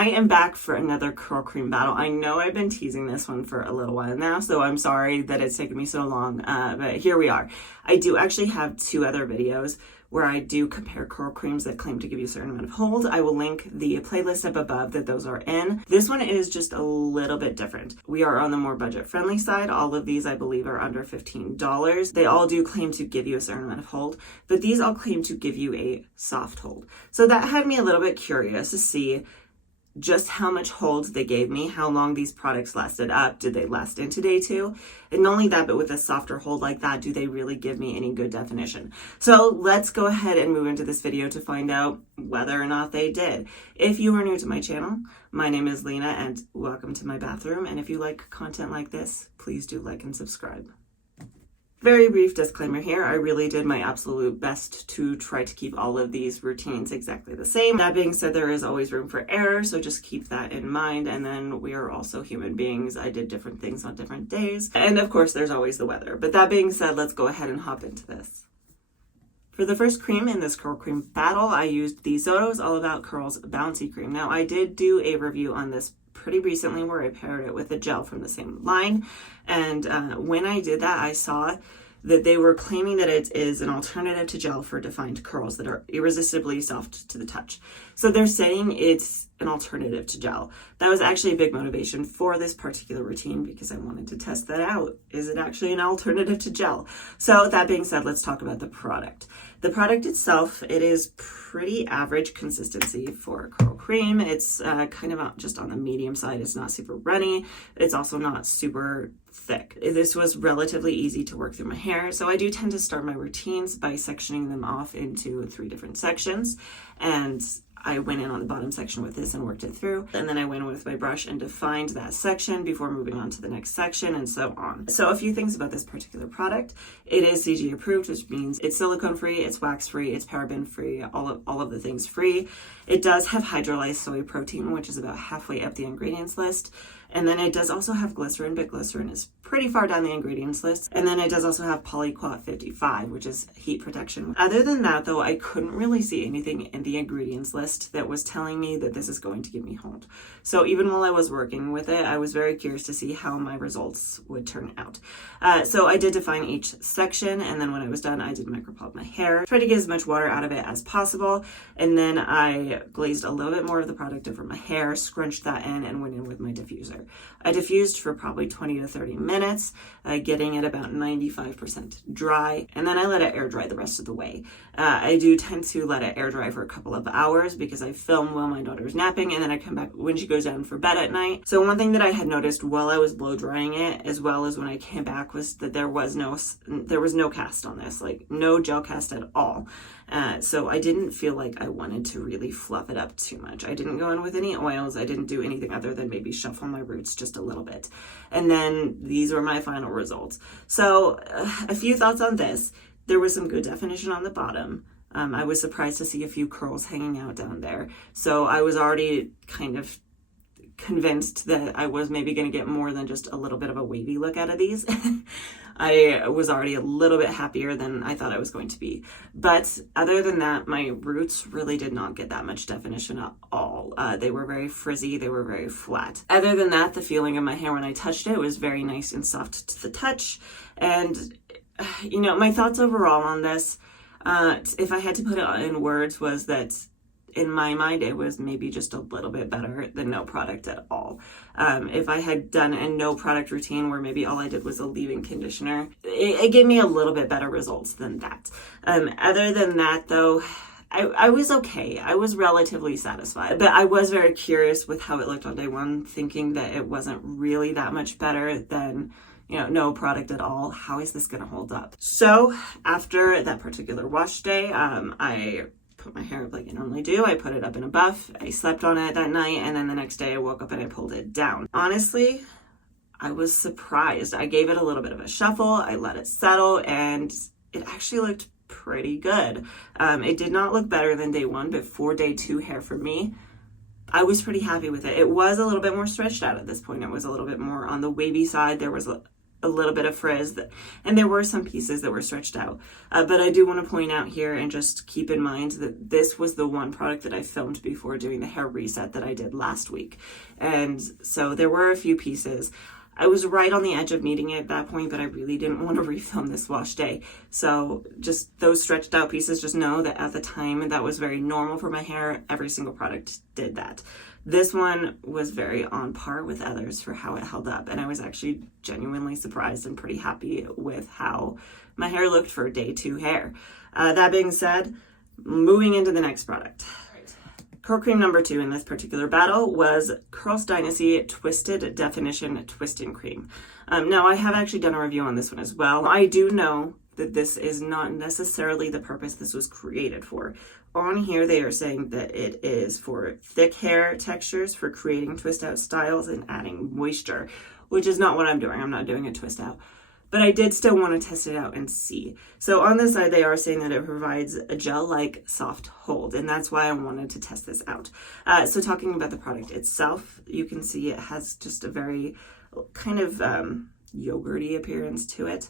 I am back for another curl cream battle. I know I've been teasing this one for a little while now, so I'm sorry that it's taken me so long, but here we are. I do actually have 2 other videos where I do compare curl creams that claim to give you a certain amount of hold. I will link the playlist up above that those are in. This one is just a little bit different. We are on the more budget-friendly side. All of these, I believe, are under $15. They all do claim to give you a certain amount of hold, but these all claim to give you a soft hold. So that had me a little bit curious to see just how much hold they gave me, how long these products lasted up, did they last into day 2? And not only that, but with a softer hold like that, do they really give me any good definition? So let's go ahead and move into this video to find out whether or not they did. If you are new to my channel, my name is Lena and welcome to my bathroom. And if you like content like this, please do like and subscribe. Very brief disclaimer here. I really did my absolute best to try to keep all of these routines exactly the same. That being said, there is always room for error, so just keep that in mind. And then we are also human beings. I did different things on different days. And of course, there's always the weather. But that being said, let's go ahead and hop into this. For the first cream in this curl cream battle, I used the Zoto's All About Curls Bouncy Cream. Now, I did do a review on this pretty recently where I paired it with a gel from the same line. And when I did that, I saw that they were claiming that it is an alternative to gel for defined curls that are irresistibly soft to the touch. So they're saying it's an alternative to gel. That was actually a big motivation for this particular routine because I wanted to test that out. Is it actually an alternative to gel? So that being said, let's talk about the product. The product itself, it is pretty average consistency for curl cream. It's kind of just on the medium side. It's not super runny. It's also not super thick. This was relatively easy to work through my hair. So I do tend to start my routines by sectioning them off into 3 different sections. And I went in on the bottom section with this and worked it through. And then I went in with my brush and defined that section before moving on to the next section and so on. So a few things about this particular product. It is CG approved, which means it's silicone-free, it's wax-free, it's paraben-free, all of the things free. It does have hydrolyzed soy protein, which is about halfway up the ingredients list. And then it does also have glycerin, but glycerin is pretty far down the ingredients list. And then it does also have polyquat 55, which is heat protection. Other than that, though, I couldn't really see anything in the ingredients list that was telling me that this is going to give me hold. So even while I was working with it, I was very curious to see how my results would turn out. So I did define each section, and then when I was done, I did micropop my hair. Tried to get as much water out of it as possible, and then I glazed a little bit more of the product over my hair, scrunched that in, and went in with my diffuser. I diffused for probably 20 to 30 minutes, getting it about 95% dry, and then I let it air dry the rest of the way. I do tend to let it air dry for a couple of hours because I film while my daughter's napping, and then I come back when she goes down for bed at night. So one thing that I had noticed while I was blow drying it, as well as when I came back, was that there was no cast on this, like no gel cast at all. So I didn't feel like I wanted to really fluff it up too much. I didn't go in with any oils. I didn't do anything other than maybe shuffle my roots just a little bit. And then these were my final results. So a few thoughts on this. There was some good definition on the bottom. I was surprised to see a few curls hanging out down there. So I was already kind of convinced that I was maybe going to get more than just a little bit of a wavy look out of these. I was already a little bit happier than I thought I was going to be. But other than that, my roots really did not get that much definition at all. They were very frizzy. They were very flat. Other than that, the feeling of my hair when I touched it was very nice and soft to the touch. And, you know, my thoughts overall on this, if I had to put it in words, was that in my mind, it was maybe just a little bit better than no product at all. If I had done a no product routine where maybe all I did was a leave-in conditioner, it gave me a little bit better results than that. Other than that, though, I was okay. I was relatively satisfied, but I was very curious with how it looked on day 1, thinking that it wasn't really that much better than, you know, no product at all. How is this going to hold up? So after that particular wash day, I put my hair up like I normally do. I put it up in a buff. I slept on it that night, and then the next day I woke up and I pulled it down. Honestly, I was surprised. I gave it a little bit of a shuffle. I let it settle, and it actually looked pretty good. It did not look better than day 1, but for day 2 hair for me, I was pretty happy with it. It was a little bit more stretched out at this point. It was a little bit more on the wavy side. There was a little bit of frizz, and there were some pieces that were stretched out. But I do want to point out here and just keep in mind that this was the one product that I filmed before doing the hair reset that I did last week. And so there were a few pieces. I was right on the edge of needing it at that point, but I really didn't want to refilm this wash day. So just those stretched out pieces, just know that at the time that was very normal for my hair. Every single product did that. This one was very on par with others for how it held up, and I was actually genuinely surprised and pretty happy with how my hair looked for day 2 hair. That being said, moving into the next product. Curl cream number 2 in this particular battle was Curls Dynasty Definition Twisting Cream. Now, I have actually done a review on this one as well. I do know that this is not necessarily the purpose this was created for. On here, they are saying that it is for thick hair textures, for creating twist out styles and adding moisture, which is not what I'm doing. I'm not doing a twist out. But I did still want to test it out and see. So on this side, they are saying that it provides a gel-like soft hold, and that's why I wanted to test this out. So talking about the product itself, you can see it has just a very kind of yogurty appearance to it.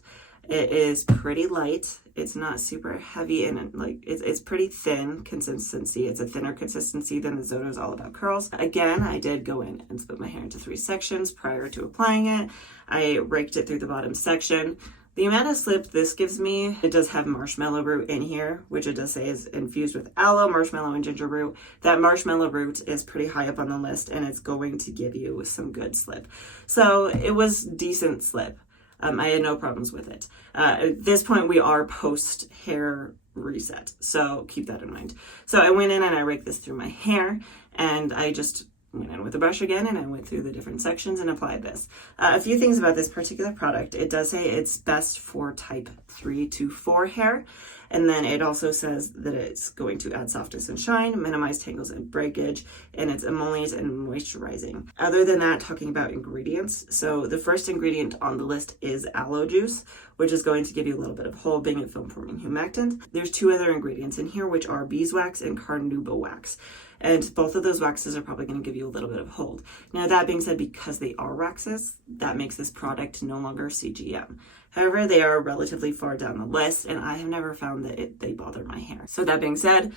It is pretty light. It's not super heavy, and it's pretty thin consistency. It's a thinner consistency than the Zoto's All About Curls. Again, I did go in and split my hair into 3 sections prior to applying it. I raked it through the bottom section. The amount of slip this gives me, it does have marshmallow root in here, which it does say is infused with aloe, marshmallow, and ginger root. That marshmallow root is pretty high up on the list, and it's going to give you some good slip. So it was decent slip. I had no problems with it. At this point, we are post hair reset, so keep that in mind. So I went in and I raked this through my hair, and I just went in with the brush again, and I went through the different sections and applied this. A few things about this particular product. It does say it's best for type 3 to 4 hair. And then it also says that it's going to add softness and shine, minimize tangles and breakage, and it's emollients and moisturizing. Other than that, talking about ingredients. So the first ingredient on the list is aloe juice, which is going to give you a little bit of hold, being a film-forming humectant. There's 2 other ingredients in here, which are beeswax and carnauba wax. And both of those waxes are probably going to give you a little bit of hold. Now, that being said, because they are waxes, that makes this product no longer CGM. However, they are relatively far down the list, and I have never found that they bother my hair. So that being said,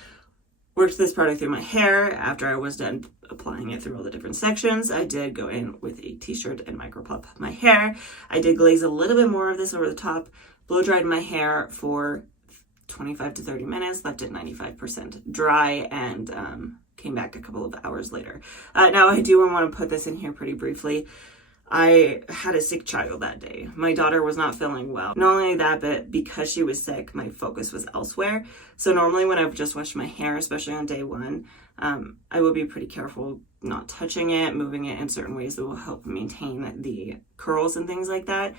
worked this product through my hair. After I was done applying it through all the different sections, I did go in with a t-shirt and micro pop my hair. I did glaze a little bit more of this over the top, blow dried my hair for 25 to 30 minutes, left it 95% dry, and came back a couple of hours later. Now, I do want to put this in here pretty briefly. I had a sick child that day. My daughter was not feeling well. Not only that, but because she was sick, my focus was elsewhere. So normally when I've just washed my hair, especially on day 1, I will be pretty careful not touching it, moving it in certain ways that will help maintain the curls and things like that.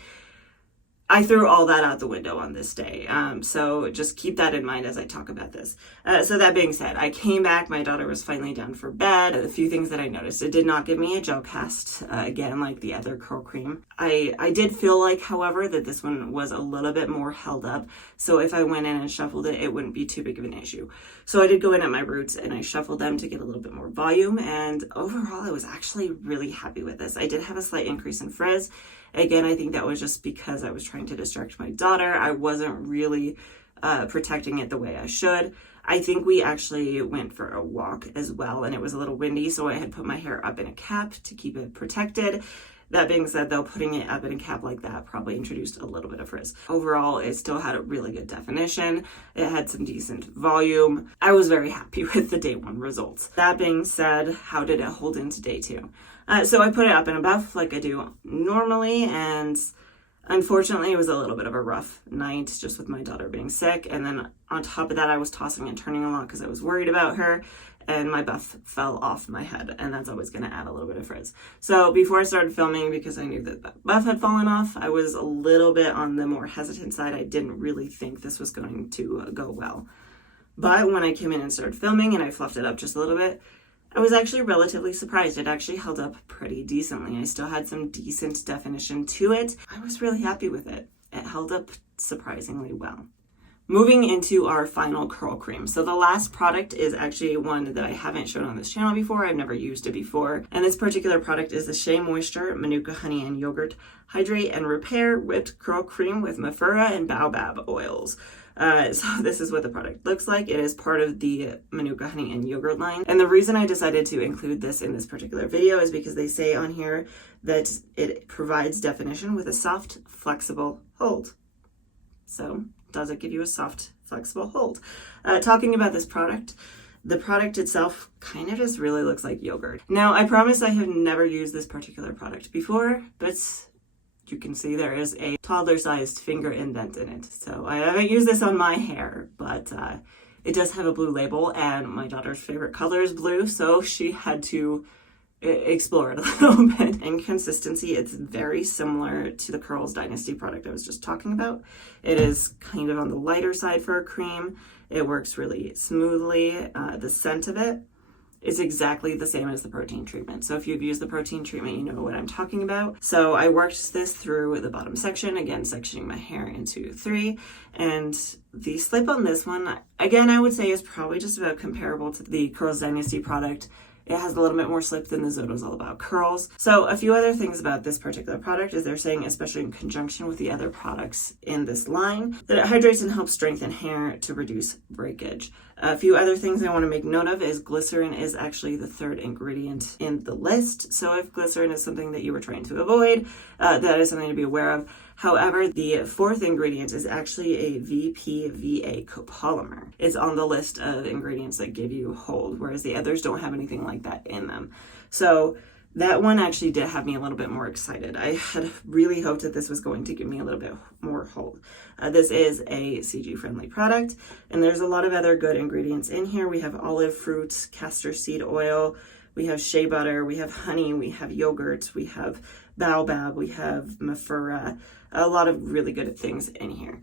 I threw all that out the window on this day. So just keep that in mind as I talk about this. So that being said, I came back. My daughter was finally done for bed. A few things that I noticed. It did not give me a gel cast, again, like the other curl cream. I did feel like, however, that this one was a little bit more held up. So if I went in and shuffled it, it wouldn't be too big of an issue. So I did go in at my roots and I shuffled them to get a little bit more volume. And overall, I was actually really happy with this. I did have a slight increase in frizz. Again, I think that was just because I was trying to distract my daughter. I wasn't really protecting it the way I should. I think we actually went for a walk as well, and it was a little windy, so I had put my hair up in a cap to keep it protected. That being said, though, putting it up in a cap like that probably introduced a little bit of frizz. Overall, it still had a really good definition. It had some decent volume. I was very happy with the day 1 results. That being said, how did it hold into day 2? So I put it up and above like I do normally, and unfortunately it was a little bit of a rough night just with my daughter being sick, and then on top of that I was tossing and turning a lot because I was worried about her, and my buff fell off my head, and that's always going to add a little bit of frizz. So before I started filming, because I knew that the buff had fallen off, I was a little bit on the more hesitant side. I didn't really think this was going to go well. But when I came in and started filming and I fluffed it up just a little bit, I was actually relatively surprised. It actually held up pretty decently. I still had some decent definition to it. I was really happy with it. It held up surprisingly well. Moving into our final curl cream. So the last product is actually one that I haven't shown on this channel before. I've never used it before. And this particular product is the Shea Moisture Manuka Honey and Yogurt Hydrate and Repair Whipped Curl Cream with Mafura and Baobab oils. So this is what the product looks like. It is part of the Manuka Honey and Yogurt line. And the reason I decided to include this in this particular video is because they say on here that it provides definition with a soft, flexible hold. So does it give you a soft, flexible hold? Talking about this product, the product itself kind of just really looks like yogurt. Now, I promise I have never used this particular product before, but you can see there is a toddler-sized finger indent in it. So I haven't used this on my hair, but it does have a blue label, and my daughter's favorite color is blue, so she had to explore it a little bit. In consistency, it's very similar to the Curls Dynasty product I was just talking about. It is kind of on the lighter side for a cream. It works really smoothly. The scent of it is exactly the same as the protein treatment. So if you've used the protein treatment, you know what I'm talking about. So I worked this through the bottom section, again, sectioning my hair into 3. And the slip on this one, again, I would say is probably just about comparable to the Curls Dynasty product. It has a little bit more slip than the Zoto's All About Curls. So a few other things about this particular product is they're saying, especially in conjunction with the other products in this line, that it hydrates and helps strengthen hair to reduce breakage. A few other things I want to make note of is glycerin is actually the 3rd ingredient in the list. So if glycerin is something that you were trying to avoid, that is something to be aware of. However, the 4th ingredient is actually a VPVA copolymer. It's on the list of ingredients that give you hold, whereas the others don't have anything like that in them. So that one actually did have me a little bit more excited. I had really hoped that this was going to give me a little bit more hold. This is a CG-friendly product, and there's a lot of other good ingredients in here. We have olive fruit, castor seed oil, we have shea butter, we have honey, we have yogurt, we have baobab, we have mafura, a lot of really good things in here.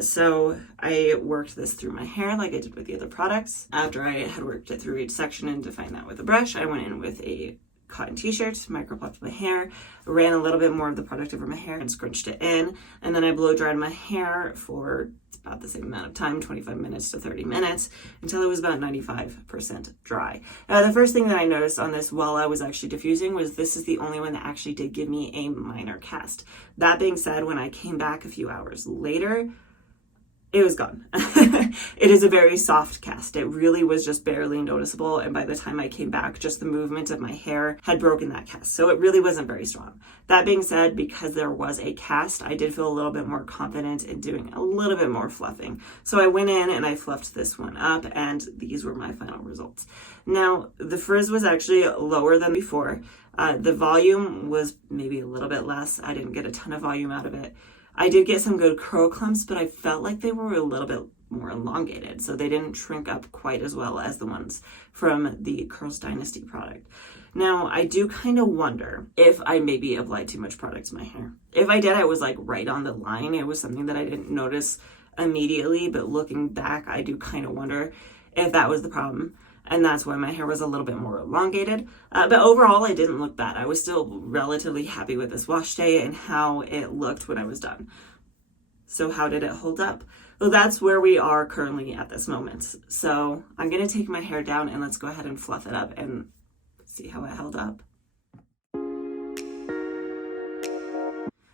So I worked this through my hair like I did with the other products. After I had worked it through each section and defined that with a brush, I went in with a cotton t-shirt, microplucked my hair, ran a little bit more of the product over my hair and scrunched it in, and then I blow dried my hair for about the same amount of time, 25 minutes to 30 minutes, until it was about 95% dry. The first thing that I noticed on this while I was actually diffusing was this is the only one that actually did give me a minor cast. That being said, when I came back a few hours later, it was gone. It is a very soft cast. It really was just barely noticeable, and by the time I came back, just the movement of my hair had broken that cast, so it really wasn't very strong. That being said, because there was a cast, I did feel a little bit more confident in doing a little bit more fluffing. So I went in and I fluffed this one up, and these were my final results. Now, the frizz was actually lower than before. The volume was maybe a little bit less. I didn't get a ton of volume out of it. I did get some good curl clumps, but I felt like they were a little bit more elongated, so they didn't shrink up quite as well as the ones from the Curls Dynasty product. Now, I do kind of wonder if I maybe applied too much product to my hair. If I did, I was like right on the line. It was something that I didn't notice immediately, but looking back, I do kind of wonder if that was the problem. And that's why my hair was a little bit more elongated. But overall, it didn't look bad. I was still relatively happy with this wash day and how it looked when I was done. So how did it hold up? Well, that's where we are currently at this moment. So I'm going to take my hair down and let's go ahead and fluff it up and see how it held up.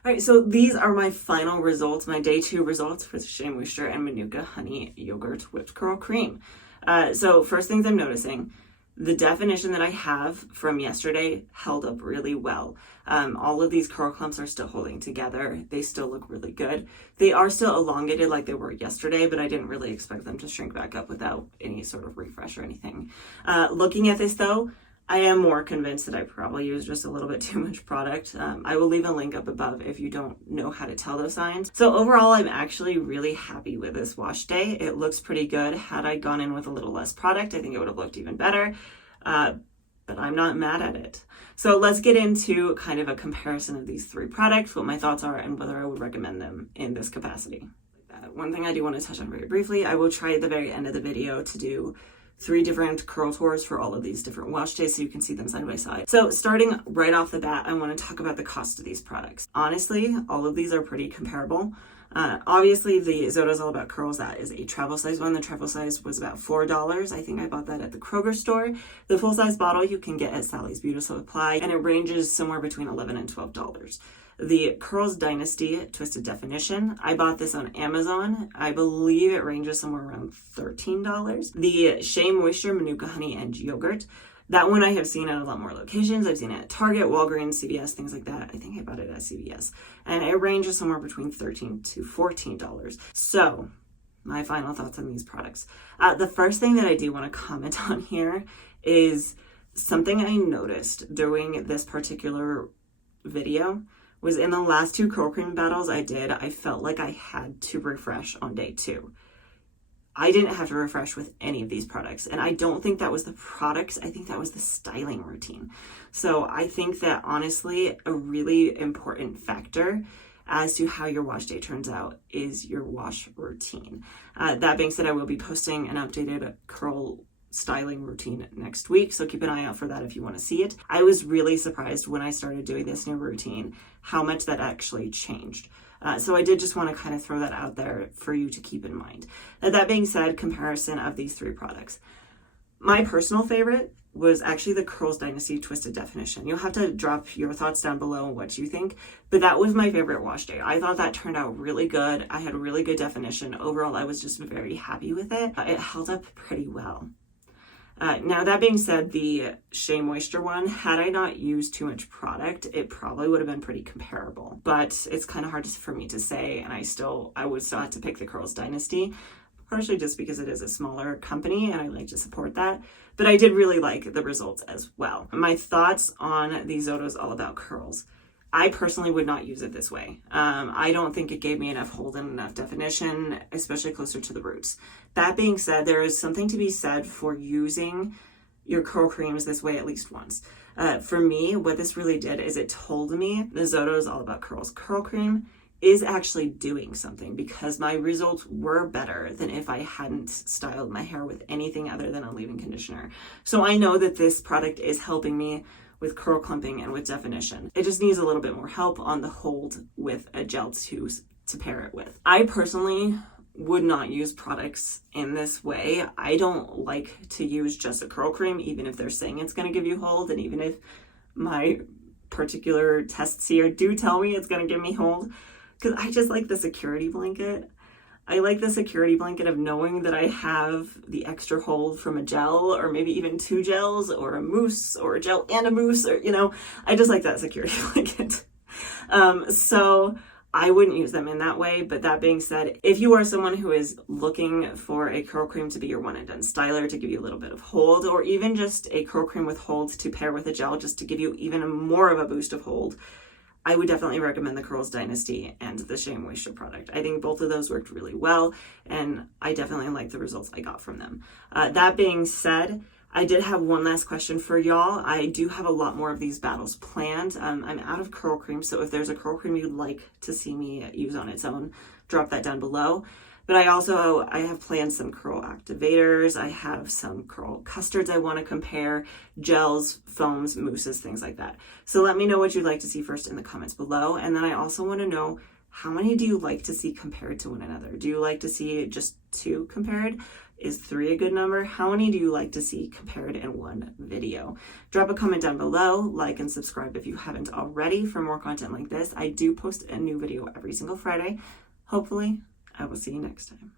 All right, so these are my final results, my day 2 results for the Shea Moisture and Manuka Honey Yogurt Whipped Curl Cream. So first things I'm noticing, the definition that I have from yesterday held up really well. All of these curl clumps are still holding together. They still look really good. They are still elongated like they were yesterday, but I didn't really expect them to shrink back up without any sort of refresh or anything. Looking at this though, I am more convinced that I probably used just a little bit too much product. I will leave a link up above if you don't know how to tell those signs. So overall, I'm actually really happy with this wash day. It looks pretty good. Had I gone in with a little less product, I think it would have looked even better. But I'm not mad at it. So let's get into kind of a comparison of these 3 products, what my thoughts are, and whether I would recommend them in this capacity. One thing I do want to touch on very briefly, I will try at the very end of the video to do 3 different curl tours for all of these different wash days so you can see them side by side. So starting right off the bat, I want to talk about the cost of these products. Honestly, all of these are pretty comparable. Obviously, the Zoto's All About Curls, that is a travel size one. The travel size was about $4. I think I bought that at the Kroger store. The full size bottle you can get at Sally's Beauty Supply, and it ranges somewhere between $11 and $12. The Curls Dynasty Twisted Definition, I bought this on Amazon. I believe it ranges somewhere around $13. The Shea Moisture Manuka Honey and Yogurt, that one I have seen at a lot more locations. I've seen it at Target, Walgreens, CVS, things like that. I think I bought it at CVS. And it ranges somewhere between $13 to $14. So, my final thoughts on these products. The first thing that I do want to comment on here is something I noticed doing this particular video was in the last 2 curl cream battles I did, I felt like I had to refresh on day 2. I didn't have to refresh with any of these products. And I don't think that was the products. I think that was the styling routine. So I think that honestly, a really important factor as to how your wash day turns out is your wash routine. That being said, I will be posting an updated curl styling routine next week. So keep an eye out for that if you want to see it. I was really surprised when I started doing this new routine, how much that actually changed. So I did just want to kind of throw that out there for you to keep in mind. That being said, comparison of these 3 products. My personal favorite was actually the Curls Dynasty Twisted Definition. You'll have to drop your thoughts down below on what you think, but that was my favorite wash day. I thought that turned out really good. I had really good definition. Overall, I was just very happy with it. It held up pretty well. Now, that being said, the Shea Moisture one, had I not used too much product, it probably would have been pretty comparable. But it's kind of hard for me to say, and I would still have to pick the Curls Dynasty, partially just because it is a smaller company and I like to support that. But I did really like the results as well. My thoughts on the Zoto's All About Curls. I personally would not use it this way. I don't think it gave me enough hold and enough definition, especially closer to the roots. That being said, there is something to be said for using your curl creams this way at least once. For me, what this really did is it told me the Zoto's All About Curls curl cream is actually doing something, because my results were better than if I hadn't styled my hair with anything other than a leave-in conditioner. So I know that this product is helping me with curl clumping and with definition. It just needs a little bit more help on the hold with a gel to pair it with. I personally would not use products in this way. I don't like to use just a curl cream, even if they're saying it's going to give you hold, and even if my particular tests here do tell me it's going to give me hold, because I just like the security blanket. I like the security blanket of knowing that I have the extra hold from a gel, or maybe even 2 gels, or a mousse, or a gel and a mousse, or, I just like that security blanket. So I wouldn't use them in that way. But that being said, if you are someone who is looking for a curl cream to be your one and done styler to give you a little bit of hold, or even just a curl cream with hold to pair with a gel just to give you even more of a boost of hold, I would definitely recommend the Curls Dynasty and the Shea Moisture product. I think both of those worked really well, and I definitely like the results I got from them. That being said, I did have one last question for y'all. I do have a lot more of these battles planned. I'm out of curl cream, so if there's a curl cream you'd like to see me use on its own, drop that down below. But I have planned some curl activators. I have some curl custards I want to compare, gels, foams, mousses, things like that. So let me know what you'd like to see first in the comments below. And then I also want to know, how many do you like to see compared to one another? Do you like to see just 2 compared? Is 3 a good number? How many do you like to see compared in one video? Drop a comment down below, like and subscribe if you haven't already for more content like this. I do post a new video every single Friday. Hopefully, I will see you next time.